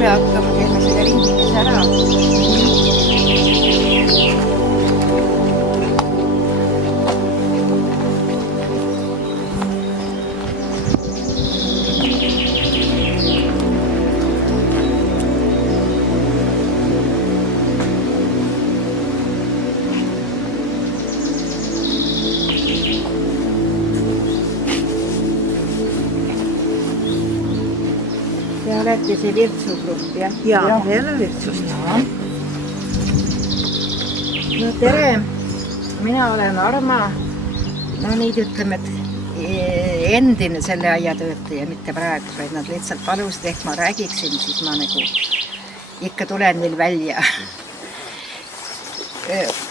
peale hakkama, teeme selle ringikese ära. Te olete see Virtsugrupp, jah? Jaa, me oleme Virtsust. No tere, mina olen Arma. No nüüd ütleme, et endine selle aiatöötaja, mitte praegu, vaid nad lihtsalt palusid, ehk ma räägiksin, siis ma nagu ikka tulen veel välja.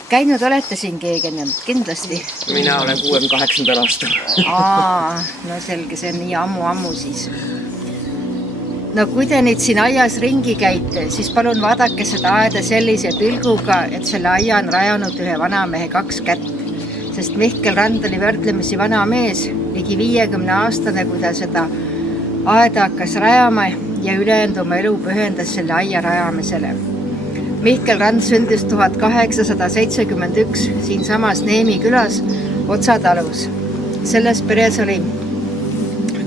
Käinud olete siin keegi kindlasti? Mina olen 68. aastal. No selge, see on nii ammu siis. No kui te nüüd siin aias ringi käite, siis palun vaadake seda aeda sellise pilguga, et selle aia on rajanud ühe vanamehe 2 kätt. Sest Mihkel Rand oli võrdlemisi vana mees, ligi 50-aastane, kui ta seda aeda hakkas rajama ja ülejäänud oma elu pühendas selle aia rajamisele. Mihkel Rand sündis 1871 siinsamas Neemi külas Otsatalus. Selles peres oli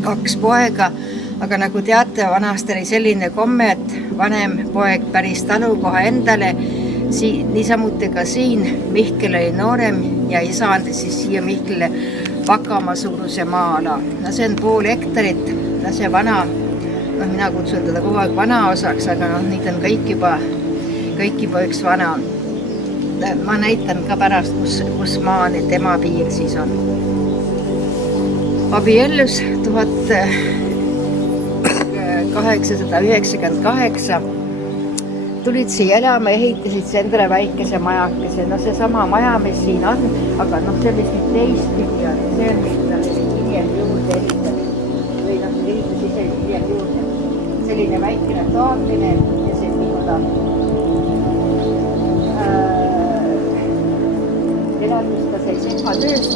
2 poega, aga nagu teate, vanasti oli selline komme, et vanem poeg päris talukoha endale, niisamuti ka siin Mihkel oli noorem ja isa andis siis siia Mihklile Pakamaa suuruse maa-ala. No see on 0,5 hektarit, no see vana, mina kutsun teda kogu aeg vana osaks, aga nüüd on kõik juba üks vana. Ma näitan ka pärast, kus maani tema piir siis on. Abiellus 1898 tulid siia elama, ehitasid see endale väikese majakese. No see sama maja, mis siin on, aga see vist nüüd teistpidi on. See on hiljem juurde ehitatud. Või ehitas ise hiljem juurde. Selline väikene toomine ja see pinda. Eladus ta sai silmatööst.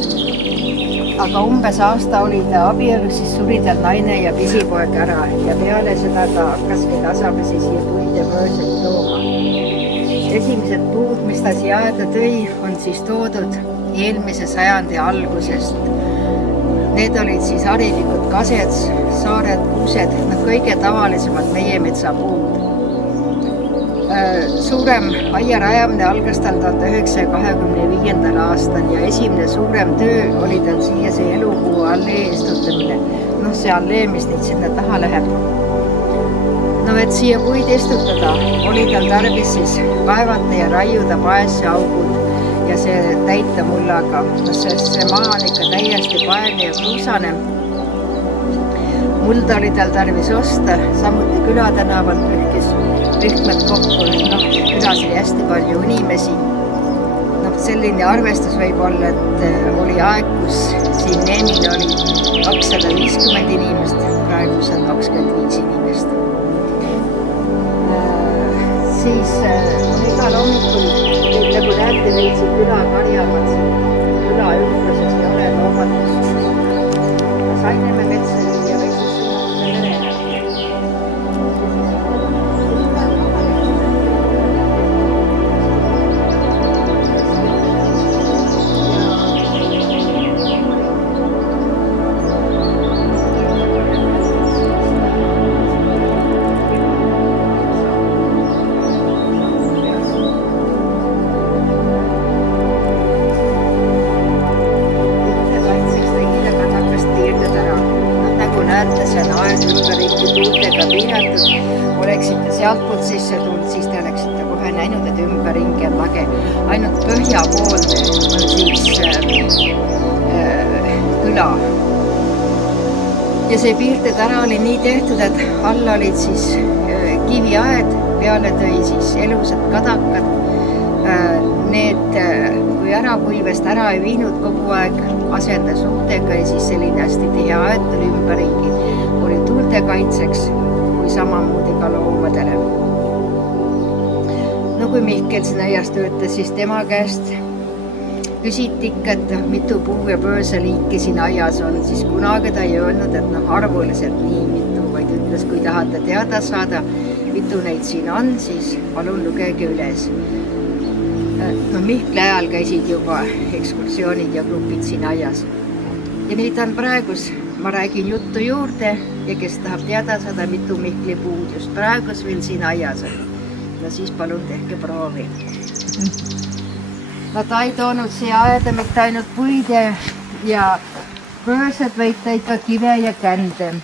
Aga umbes aasta oli ta abielus, siis suri tal naine ja pisipoeg ära ja peale seda ta hakkaski tasapisi siia puid ja mööset tooma. Esimesed puud, mis ta siia aeda tõi, on siis toodud eelmise sajandi algusest. Need olid siis harilikud kased, saared, kuused, kõige tavalisemad meie metsapuud. Suurem aia rajamine algas tal 1925. aastal ja esimene suurem töö oli tal siia see elupuu allee istutamine. See allee, mis nüüd sinna taha läheb. Et siia puid istutada, oli tal tarvis siis kaevata ja raiuda paesse augud ja see täita mullaga, sest see maa on ikka täiesti paene ja kruusane. Mulda oli tal tarvis osta, samuti külatänavalt pühkis rühmed kokku, külas oli hästi palju inimesi. Selline arvestus võib olla, et oli aeg, kus siin Neemil oli 250 inimest, praegu on 25 inimest. Siis igal hommikul, nagu näete, neid siin küla karjavad, küla ümbrusest ja ole loomatus. Saineme metsa ja võiksus mere. Oleksite sealtpoolt sisse tulnud, siis te oleksite kohe näinud, et ümberringi on lage. Ainult põhja poolde on siis küla. Ja see piirtetara oli nii tehtud, et alla olid siis kiviaed, peale tõi siis elusad kadakad. Need, kui ära kuivest ära ei viinud kogu aeg, asendas uutega ja siis selline hästi tihe aed tuli ümberringi. Oli tuulte kaitseks, kui samamoodi ka loomadele. Kui Mihkel siin aias töötas, siis tema käest küsiti ikka, et mitu puu- ja pöösaliiki siin aias on, siis kunagi ta ei öelnud, et arvuliselt nii mitu, vaid ütles, kui tahate teada saada, mitu neid siin on, siis palun lugege üles. No Mihkli ajal käisid juba ekskursioonid ja grupid siin aias. Ja nüüd on praegus, ma räägin juttu juurde ja kes tahab teada saada, mitu Mihkli puud just praegus veel siin aias on. No siis palun tehke proovi. No ta ei toonud siia aeda mitte ainult puid ja pöösed, vaid ta ikka kive ja kände.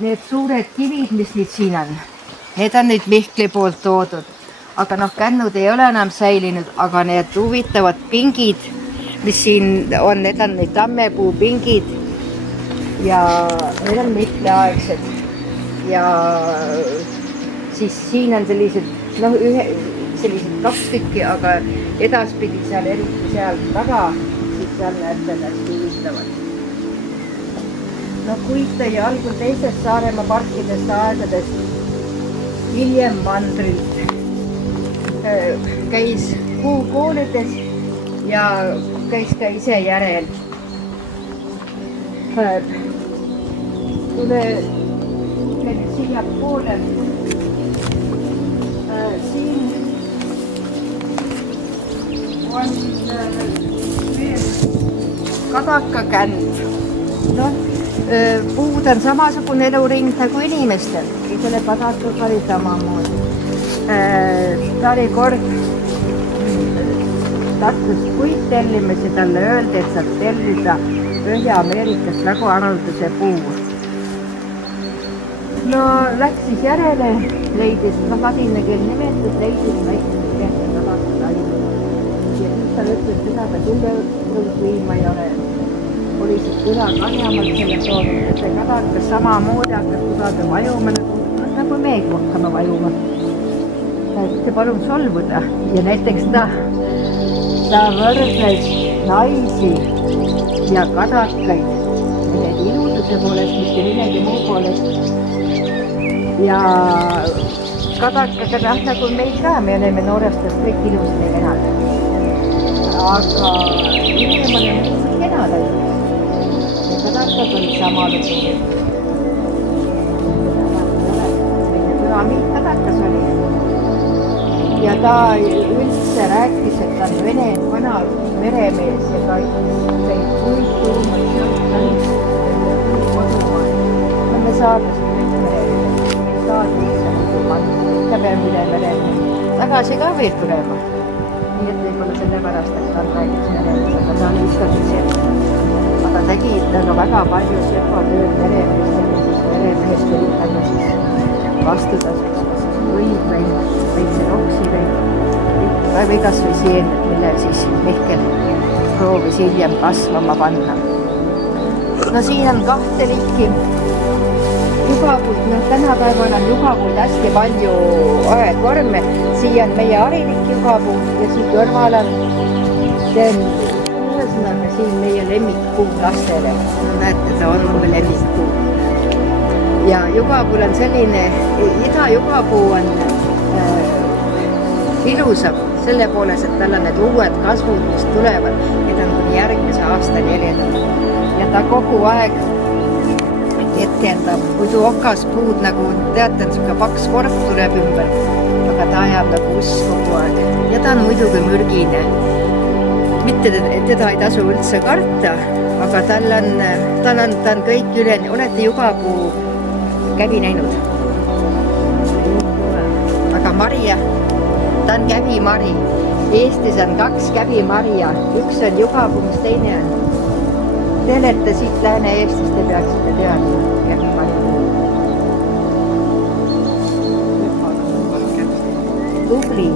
Need suured kivid, mis nüüd siin on, need on nüüd Mihkli poolt toodud. Aga noh, kännud ei ole enam säilinud, aga need huvitavad pingid, mis siin on, need on need tammepuu pingid ja need on Mihkli-aegsed. Ja siis siin on sellised, noh, sellised 2 tükki, aga edaspidi seal, eriti seal taga, siis seal näete hästi huvitavad. No kuid tõi algul teisest Saaremaa parkidest, aedadest, hiljem mandrilt. Käis koolides ja käis ka ise järel. Tule nüüd siia poole. Siin on kadakakänd. No, puud on samasugune eluring nagu inimestel. Selle kadakaga oli samamoodi. Ta oli kord Tartust puid tellimas ja talle öeldi, et saab tellida Põhja-Ameerikast väga haruldase puu. No läks siis järele, leidis, ladine keel nimetus, leidis väikese tehte kadakataimu. Ja siis ta ütles, et seda ta küll viima ei ole. Oli siis küla karjamalt selle toonud, et see kadakas samamoodi hakkas kusagil vajuma, nagu meiegi hakkame vajuma. Te palun solvuda ja näiteks ta võrdles naisi ja kadakaid millegi iluduse poolest, mitte millegi muu poolest. Ja kadakaga nagu meil ka, me oleme noorestast kõik ilusad ja kenad. Aga inimene on lihtsalt kenad ainult. Ja kadakad oli sama lugu. Püramiid kadakas oli. Ja ta üldse rääkis, et ta on vene vana meremees ja ta käib puitu, kodumaal. No me saadasime kõik meremees, me ei saada üldse kodumaal, ta peab üle meremees. Tagasi ka veel tulema. Nii et võib-olla sellepärast, et ta rääkis meremees, aga ta on ikkagi see. Aga tegi väga palju söpatööd meremeestele, siis meremees tuli taga siis vastutasuks. Võid või väikse roksi või kas või seened, mille siis Mihkel proovis hiljem kasvama panna. No siin on 2 liiki juhapuud. No tänapäeval on juhapuud hästi palju aedvorme. Siia on meie harilik juhapuu ja siin kõrval on ühesõnaga siin meie lemmikpuu lastele. No näete, ta on mul lemmikpuu. Ja juhapuul on selline, idajuhapuu on ilusam selle pooles, et tal on need uued kasvud, mis tulevad, need on kuni järgmise aastani eredad. Ja ta kogu aeg etkendab, muidu okaspuud nagu teate, niisugune paks kork tuleb ümber, aga ta ajab nagu uss kogu aeg. Ja ta on muidugi mürgine. Mitte teda ei tasu üldse karta, aga ta on kõik üle, olete juhapuu käbi näinud. Aga marja, ta on käbimari. Eestis on 2 käbimarja. Üks on juhapuu, mis teine on. Te olete siit Lääne-Eestist, te peaksite teadma käbimari. Tubli.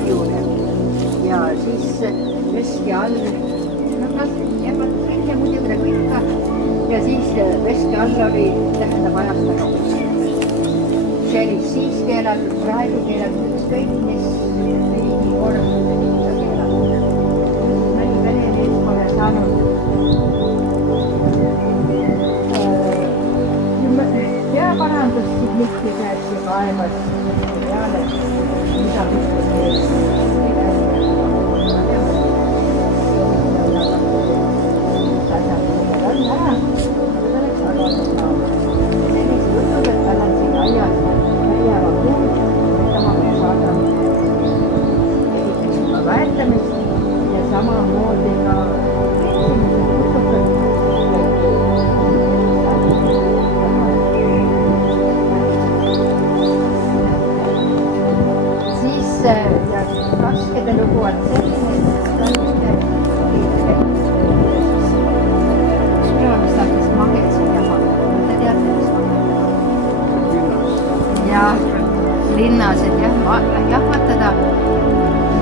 ahjune ja siis veski all, no kas jäävad välja muidugi nagu ikka ja siis veski all oli, tähendab ajastanud. See oli siis keelatud, praegu keelatud ükskõik, mis riigi korv ikka keelatud. Mõni venemees pole saanud peaparandust siis Mikli käest ja kaevas peale, mida Mikli teeb. Väetamist ja samamoodi ka siis ja raskede lugu on selline, süravist hakkas magetsid jahmatada. Te teate, mis magetid? Ja linnasid jahmatada.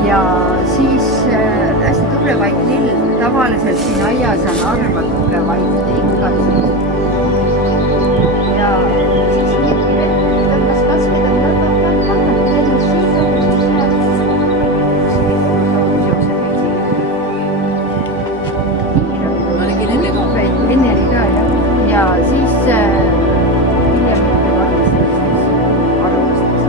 Ja siis hästi tugevaid lill, tavaliselt siin aias on harva tugevaid, ikka siis. Ja siis tõmbas kaskeda, enne oli ka jah. Ja siis hiljem mitte valmistas arvustaks.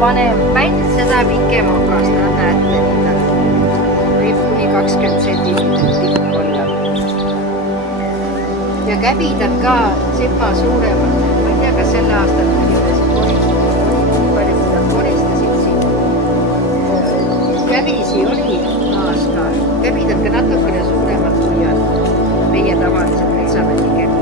Vanem mänd, seda pikem okas, näete, võib kuni 20 centimeetrit pikk olla. Ja käbid on ka sepa suuremad. Ma ei tea, kas selle aastal palju seda koristasid siin. Käbisi oli aasta. Käbid on ka natukene suuremad kui on meie tavalised metsamändi käbid.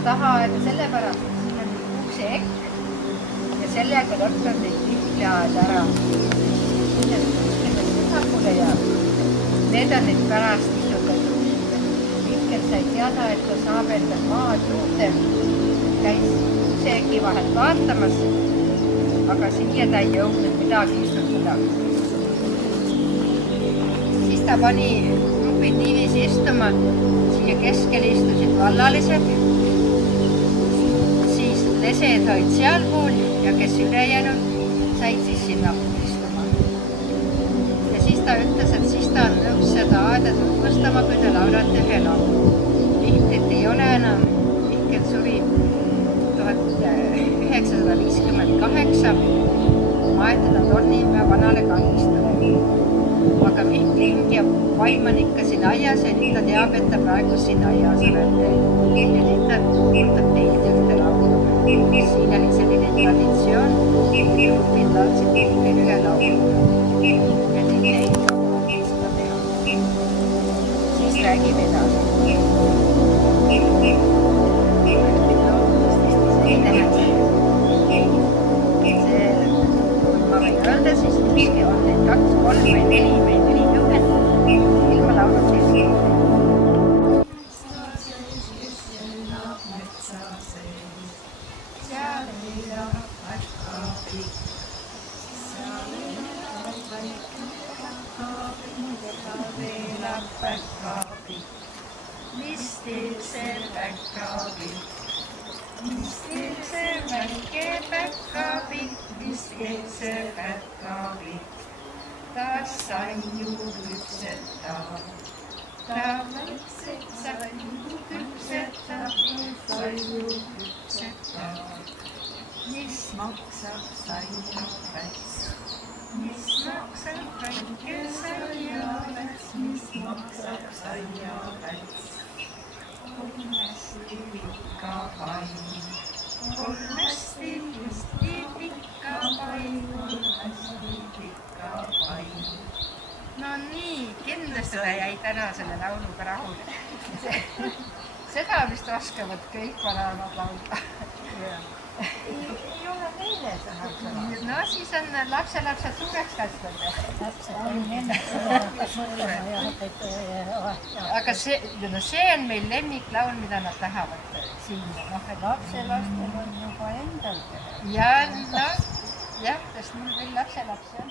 Taha aega sellepärast, et siin on ukse ekk ja sellega lõpeb neid vihkleaed ära. Ja need on nüüd pärast istukatud. Vihkel sai teada, et ta saab endal maad juurde, käis ukse eki vahel vaatamas, aga siia ta ei jõudnud midagi istutada. Siis ta pani grupid niiviisi istuma, siia keskel istusid vallalised. Lesed olid sealpool ja kes ülejäänud said siis sinna istuma. Ja siis ta ütles, et siis ta on nõus seda aeda tutvustama, kui ta laulate ühe laulu. Vihklit ei ole enam, Vihkel suri 1958, maetud on Tornimäe vanale kallistule. Aga Mihkli ja vaim on ikka siin aias ja nüüd ta teab, et ta praegu siin aias olete. Ja nüüd ta kuultab teid ühte laulu. Siin oli selline traditsioon, grupid laulsid kõigil ühe laulu ja nii jäid seda teha. Siis räägime edasi. Kui ma võin öelda, siis kuskil on neid 2, 3 või 4 või 40 ilma laulutest. Mis teeb see päkkapi? Mis teeb see väike päkkapi? Mis teeb see päkkapi? Ta saiu küpsetab. Ta saiu küpsetab. Saiu küpsetab. Mis maksab saiu päts? Mis maksab väike saiapäts? Mis maksab saiapäts? Hästi pikka pai. Hästi pikka pai. Hästi pikka pai. No nii, kindlasti ta jäi täna selle lauluga rahule. Seda vist oskavad kõik vanemad laulda. Ei ole meile seda. No siis on lapselapsed suureks kasvanud. Aga see on meil lemmiklaul, mida nad tahavad siin. Lapselastel on juba endal. Ja jah, sest mul veel lapselapsi on.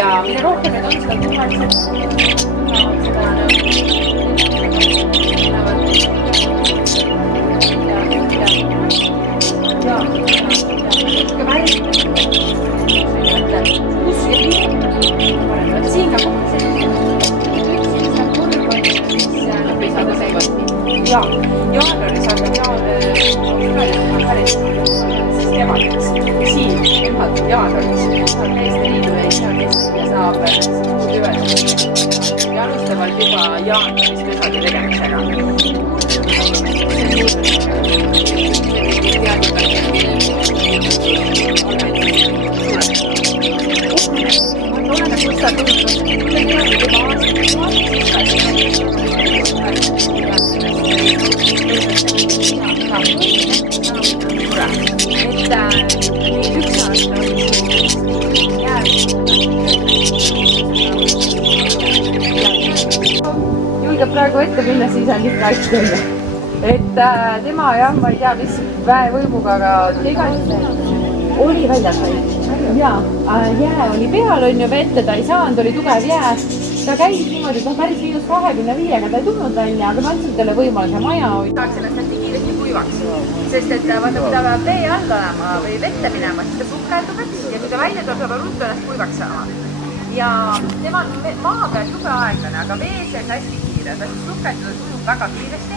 ja mida rohkem need on, seda turvaliselt siin ka ja jaanuaris hakkab päris siis kevadeks. Siin emaldub jaanuaris, saab Eesti liidu ja saab ja alustavad juba jaanuaris pesade tegemisega. Oleneb, kus ta tulnud julgeb praegu ette minna, siis on lihtne asja teha. Et tema jah, ma ei tea, mis väevõimuga, aga oli väljas või? Jaa, jää oli peal, on ju, vette ta ei saanud, oli tugev jää. Ta käis niimoodi, et päris -25-ga ta ei tulnud välja, aga ma andsin talle võimaluse maja hoida. Saaks ennast hästi kiiresti kuivaks, sest et vaata, kui ta peab vee all olema või vette minema, siis ta suhkeldub ja kui ta välja tuleb, saab ruttu ennast kuivaks saama. Ja tema on maa peal jube aeglane, aga vees on hästi kiire, ta suhkeldub sujub väga kiiresti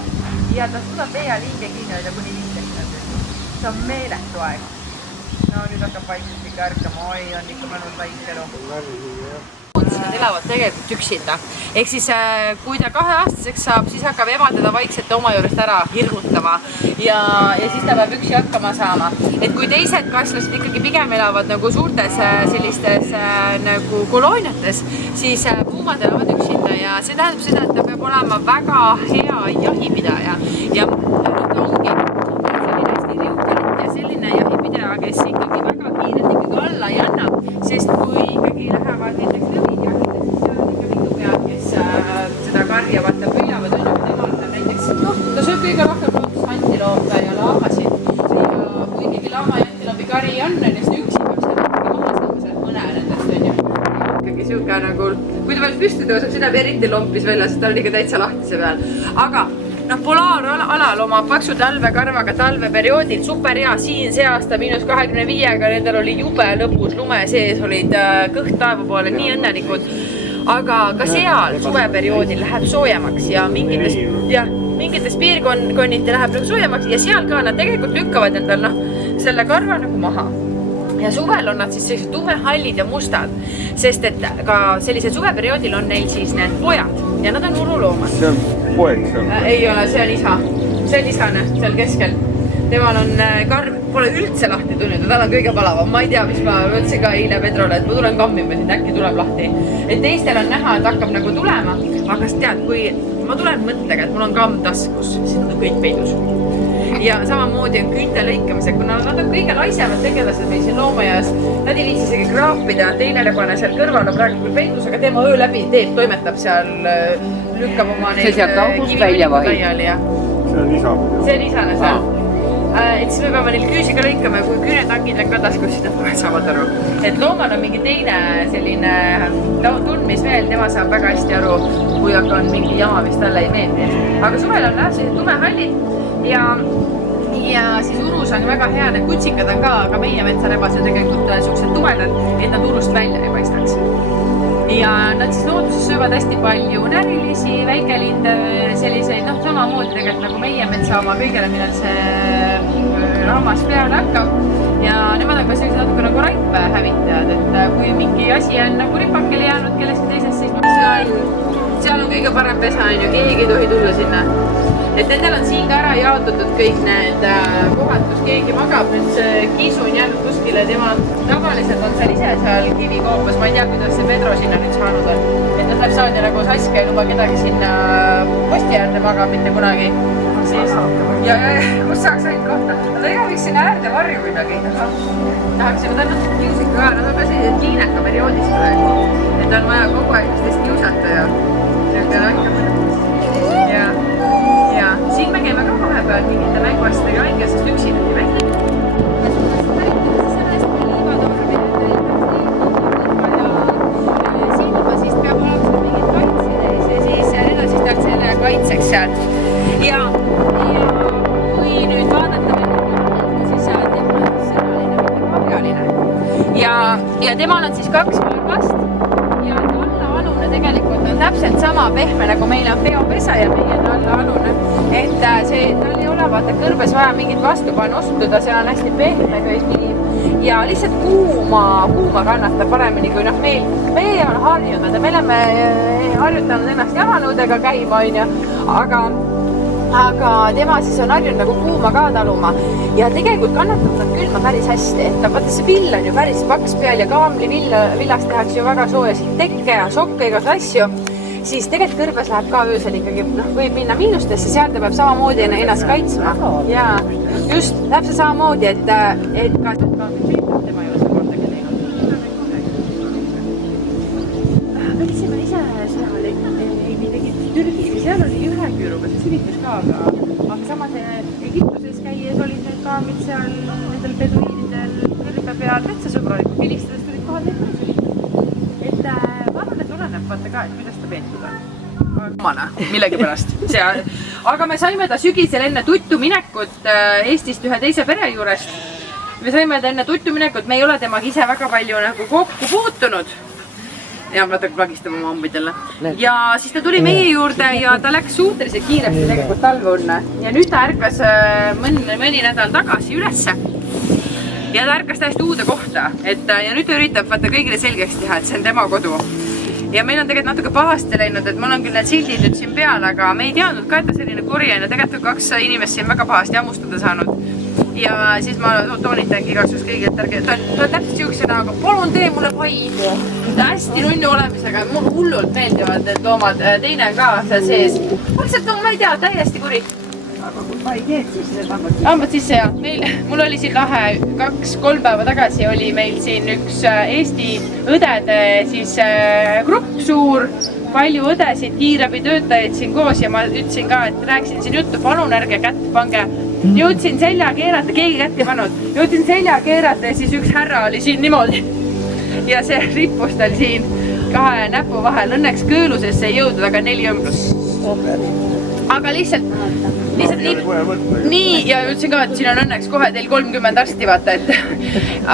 ja ta suudab vee all hinge kinni hoida kuni 15 minutit. See on meeletu aeg. No nüüd hakkab vaikselt ikka ärkama, oi on ikka mõnus vaikelu. Nad elavad tegelikult üksinda. Ehk siis kui ta 2-aastaseks saab, siis hakkab ema teda vaikselt oma juurest ära hirmutama ja siis ta peab üksi hakkama saama. Et kui teised kaslased ikkagi pigem elavad nagu suurtes sellistes nagu kolooniates, siis puumad elavad üksinda ja see tähendab seda, et ta peab olema väga hea jahipidaja ja ta ongi selline hästi riukalind ja selline jahipidaja, kes ikkagi väga kiirelt ikkagi alla ei anna, sest kui ikkagi lähevad näiteks lõvid jahida, siis seal on ikka mitu pead, kes seda karja vaata püüavad, on ju, temal on näiteks, ta sööb kõige rohkem loodus antiloope ja laamasid ja kui ikkagi laama ja antiloopi kari on, siis üksi peab seal ikkagi maha saama sealt mõne nendest, on ju. Ikkagi siuke nagu, kui ta veel püsti tõuseb, siis näeb eriti lompis välja, sest ta on ikka täitsa lahtise peal, aga polaaralal oma paksu talvekarvaga talveperioodil super hea, siin see aasta -25-ga, nendel oli jube lõpus lume sees, olid kõht taeva poole nii õnnelikud, aga ka seal suveperioodil läheb soojemaks ja mingites piirkonniti läheb nagu soojemaks ja seal ka nad tegelikult lükkavad endal selle karva nagu maha. Ja suvel on nad siis sellised tumehallid ja mustad, sest et ka sellisel suveperioodil on neil siis need pojad ja nad on uruloomad. See on poeg seal? Ei ole, see on isa. See on isane seal keskel. Temal on karv, pole üldse lahti tulnud ja tal on kõige palavam. Ma ei tea, mis ma ütlesin ka eile Pedrole, et ma tulen kammima sind, äkki tuleb lahti. Et teistel on näha, et hakkab nagu tulema, aga tead, kui ma tulen mõttega, et mul on kamm taskus, siis nad on kõik peidus. Ja samamoodi on küünte lõikamised, kuna nad on kõige laisemad tegelased meil siin loomajas. Nad ei viitsi isegi kraapida, teine pane seal kõrval on praegu küll peidus, aga tema öö läbi teeb, toimetab seal, lükkab oma neid kivivõlikud laiali. See on isa. See on isane seal. Et siis me peame neil küüsiga lõikama ja kui küünetangid on ka taskus, siis nad kohe saavad aru. Et loomal on mingi teine selline tundmismeel, tema saab väga hästi aru, kui on mingi jama, mis talle ei meeldi. Aga suvel on sellised tumehallid ja siis urus on väga hea, need kutsikad on ka, aga meie metsarebased tegelikult suuksed tumedad, et nad urust välja ei paistaks. Ja nad siis looduses söövad hästi palju närilisi, väikelinde, selliseid, samamoodi tegelikult nagu meie metsa oma kõigele, millel see rammas peale hakkab. Ja nemad on ka sellised natuke nagu raiphävitajad, et kui mingi asi on nagu ripakele jäänud kellestki teisest, siis seal on kõige parem pesa, on ju, keegi ei tohi tulla sinna. Et nendel on siin ka ära jaotatud kõik need kohad, kus keegi magab. Nüüd see kiisu on jäänud kuskile, tema tavaliselt on seal ise seal kivikoopas. Ma ei tea, kuidas see Pedro sinna nüüd saanud on. Et nad läheb saadi nagu Saska ei luba kedagi sinna posti äärde magab mitte kunagi. Ja kus saaks ainult kohta. Nad ei võiks sinna äärde varju midagi. Tahaksime, ta on natuke kiusika ka. Nad on ka sellised kiineka perioodis praegu. Et on vaja kogu aeg üksteist kiusata ja ja siin me käime ka vahepeal mingite mänguasjadega välja, sest üksi nad ei välja. ja temal on siis 2 varvast ja alla-alune tegelikult on täpselt sama pehme, nagu meil on peopesa ja meie on alla-alune. Et tal ei ole vaata kõrbes vaja mingit vastupanu osutuda, seal on hästi pehme kõik nii ja lihtsalt kuuma kannatab paremini kui meie on harjunud, me oleme harjutanud ennast javanõudega käima, aga tema siis on harjunud nagu kuuma ka taluma ja tegelikult kannatab nad külma päris hästi, et vaata see vill on ju päris paks peal ja kaamli villast tehakse ju väga soojasid tekke ja sokke igas asju, siis tegelikult kõrbes läheb ka öösel ikkagi, võib minna miinustesse, seal ta peab samamoodi ennast kaitsma ja just täpselt samamoodi, et ka tema ei ole seda kordagi teinud. Me käisime ise seal, ei tegid Türgis ja seal oli ühe küüruga, see sülitus ka, aga samas Egiptuses käies olid need kaamid seal nendel peduiinidel kõrbe peal täitsa sõbralikud, vilistades tulid kohal need ka sülitud. Et ma arvan, et oleneb vaata ka, et kuidas ta peetud on. Omana, millegipärast. Aga me saime ta sügisel enne tuttu minekut Eestist ühe teise pere juurest. Me saime ta enne tuttu minekut, me ei ole temaga ise väga palju nagu kokku puutunud. Ja vaata plagistama oma hambidele. Ja siis ta tuli meie juurde ja ta läks suhteliselt kiiresti tegelikult talveunne. Ja nüüd ta ärkas mõni nädal tagasi ülesse. Ja ta ärkas täiesti uude kohta. Ja nüüd ta üritab vaata kõigile selgeks teha, et see on tema kodu. Ja meil on tegelikult natuke pahasti läinud, et mul on küll need sildid nüüd siin peal, aga me ei teadnud ka, et ta selline kurjen ja tegelikult 2 inimest siin väga pahasti hammustada saanud. Ja siis ma toonitangi igaks kõigil, et ta on täpselt siukse näoga, palun tee mulle pai. Ta hästi nunnu olemisega, mul hullult meeldivad need loomad, teine on ka seal sees. Lihtsalt, ma ei tea, täiesti kuri. Aga kui pai teed, siis hambad sisse ja mul oli siin lahe 2-3 päeva tagasi oli meil siin üks Eesti õdede siis grupp suur, palju õdesid, kiirabitöötajaid siin koos ja ma ütlesin ka, et rääksin siin juttu, palun ärge kätt pange. Jõudsin selja keerata, keegi kätt ei pannud, jõudsin selja keerata ja siis üks härra oli siin niimoodi ja see rippus tal siin 2 näpu vahel, õnneks kõõlusesse ei jõudnud, aga 4 õmblus. Aga lihtsalt nii ja ütlesin ka, et siin on õnneks kohe teil 30 arsti vaata, et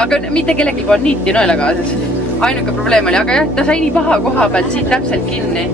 aga mitte kellelgi pole niiti nõela kaasas. Ainuke probleem oli, aga jah, ta sai nii paha koha pealt siit täpselt kinni.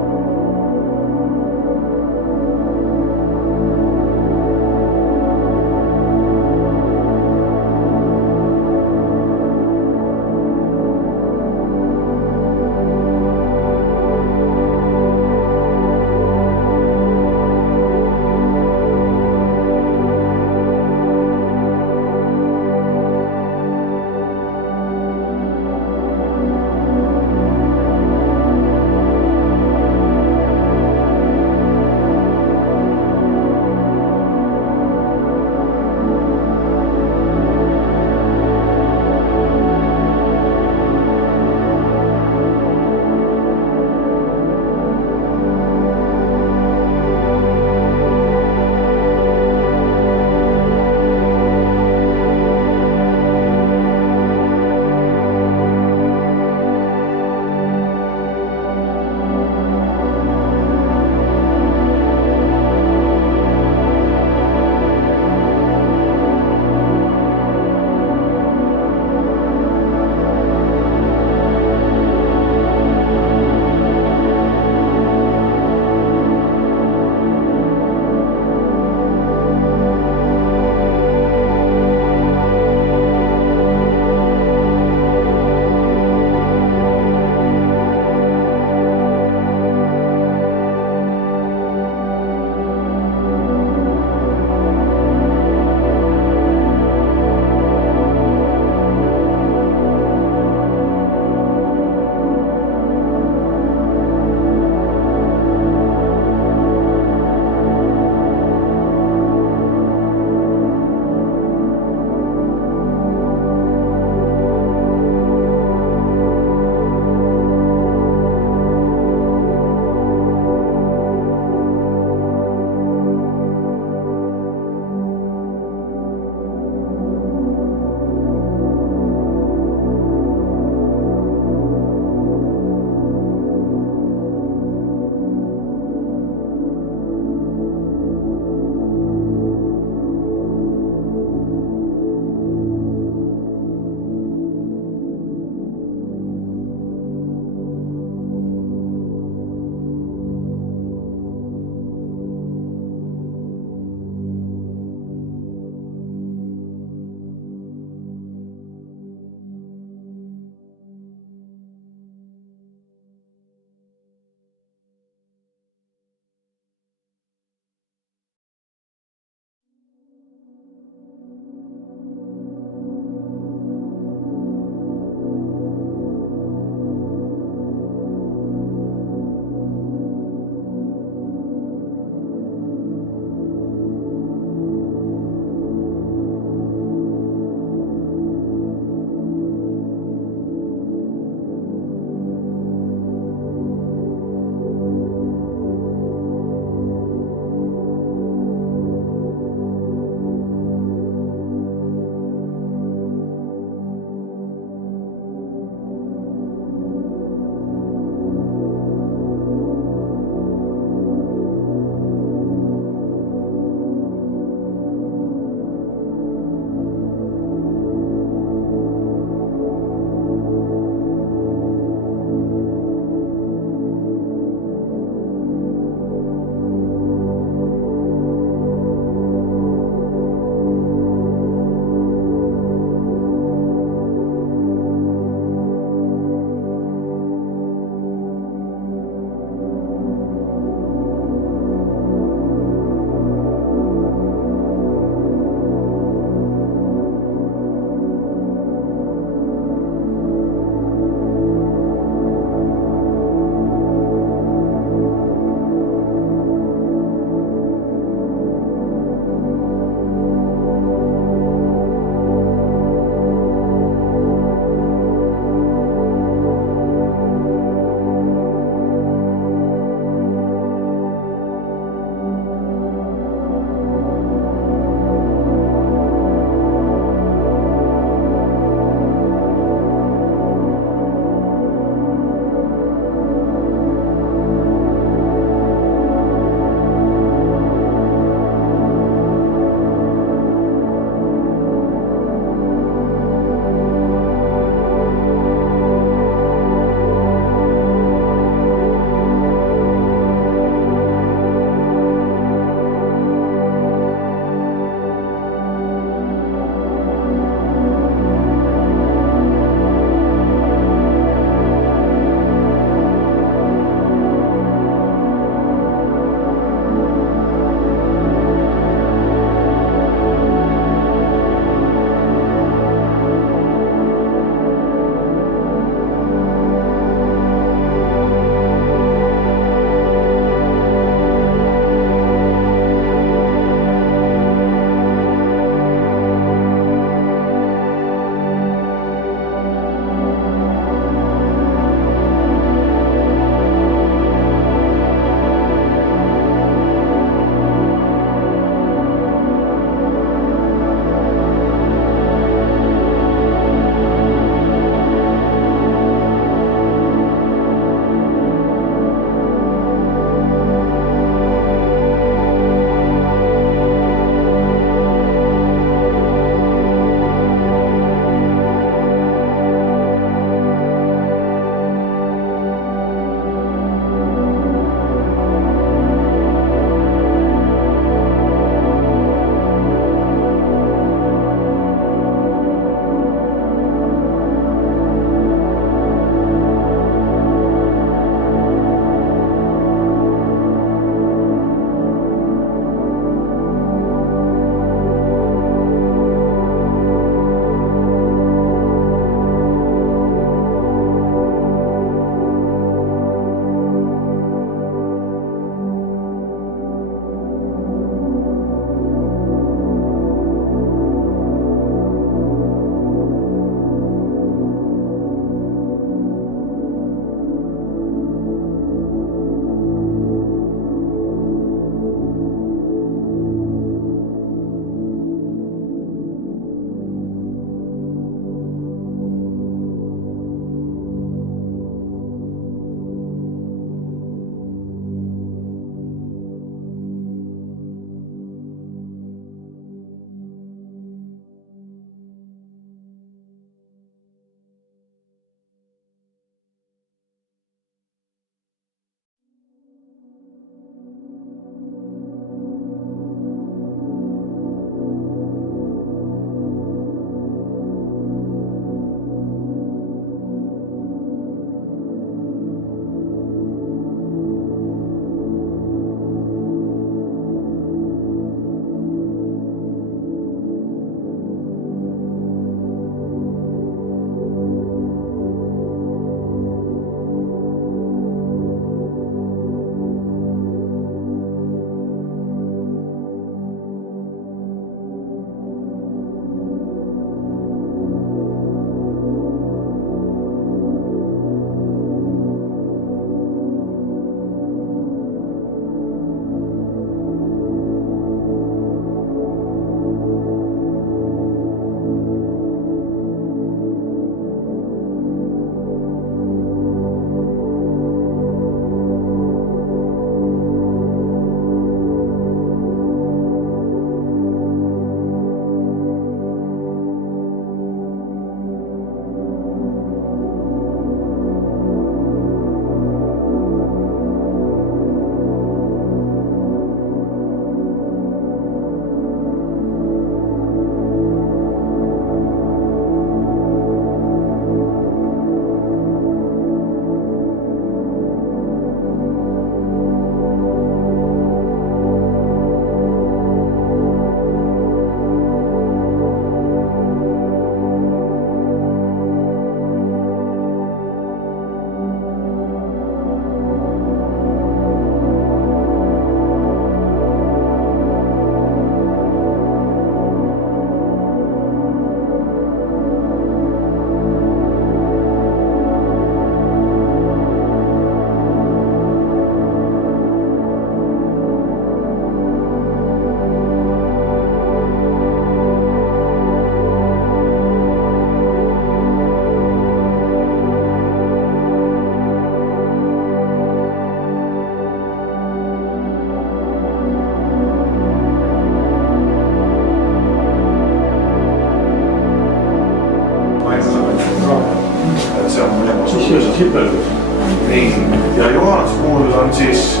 nii, ja Johannespool on siis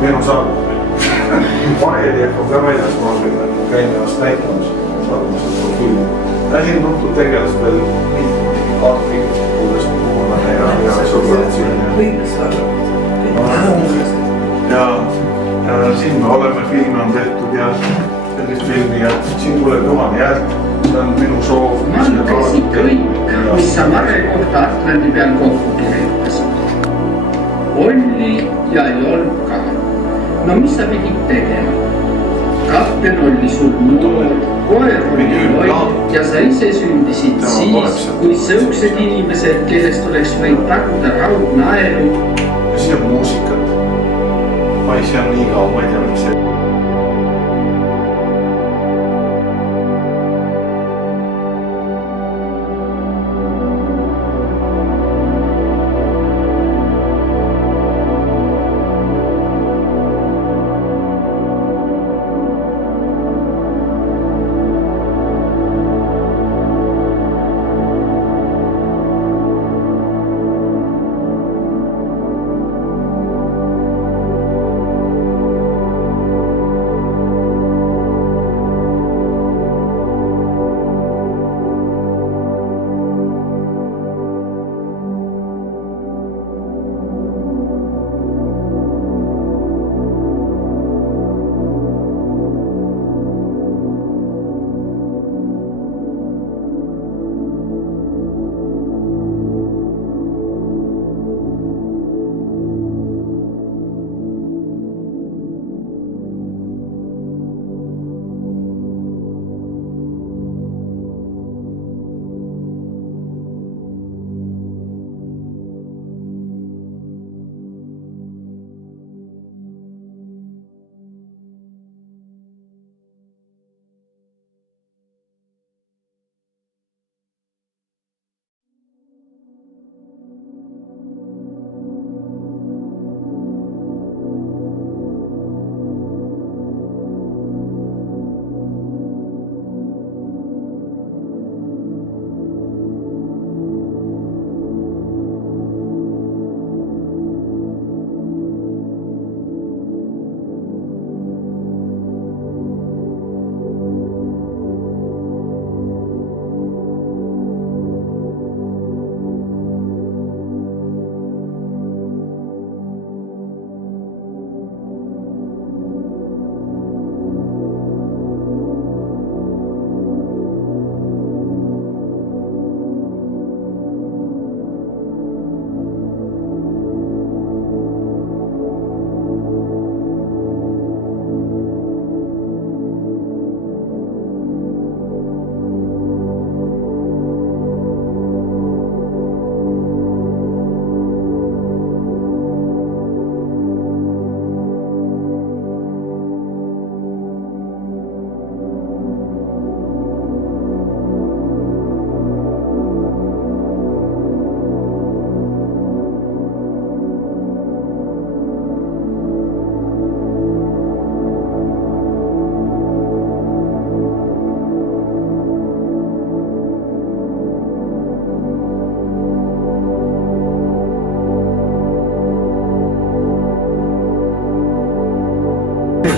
minu saab. Marjeljev on ka väljasmaal, käin ennast näitamas, sarnaselt on filmi. Siin tuntud tegelast veel Arvi, kuulest puhulane ja sõbrad siin. Ja siin me oleme filmi on tehtud ja sellist filmi ja siin tuleb Juhani häält. See on minu soov. Mankas ikka kõik, mis sa Mare kohta Atlandi peal kokku kirjutasid. Olli ja ei olnud ka. No mis sa pidid tegema? Kapten oli sul noor, koer oli loid ja sa ise sündisid siis, kui sõuksed inimesed, kellest oleks võinud takkuda raudnaelu. Ja siin on muusikat. Vai see on nii kaua, ma ei tea, mis see.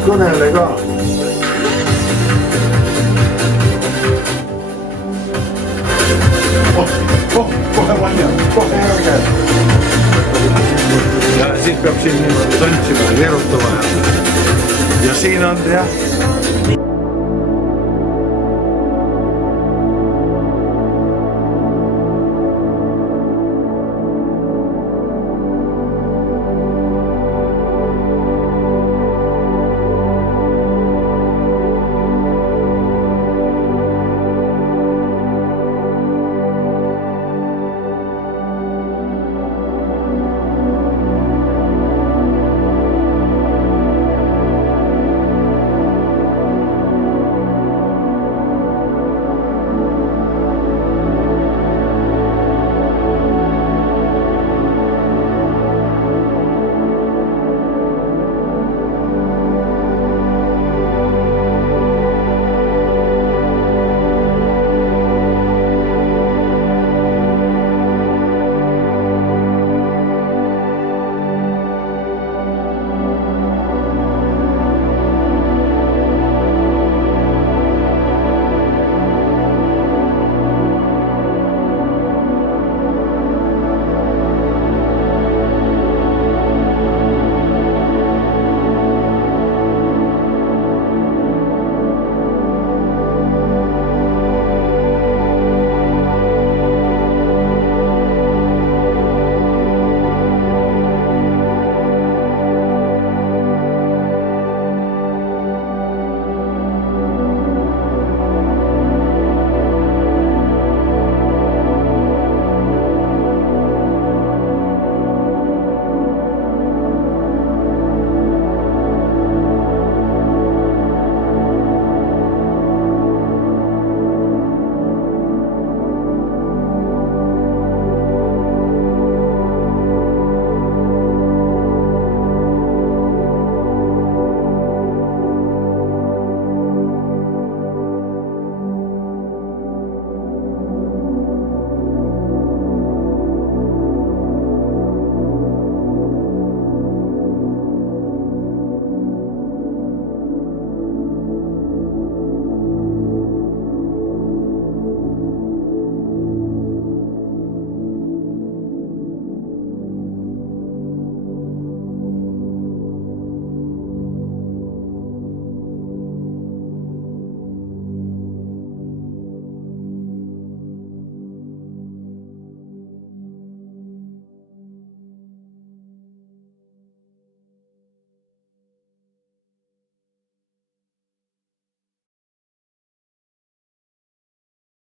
Kõnele ka. Kohe valja, kohe järge. Ja siis peab siin niimoodi tantsima ja keerutama. Ja siin on jah.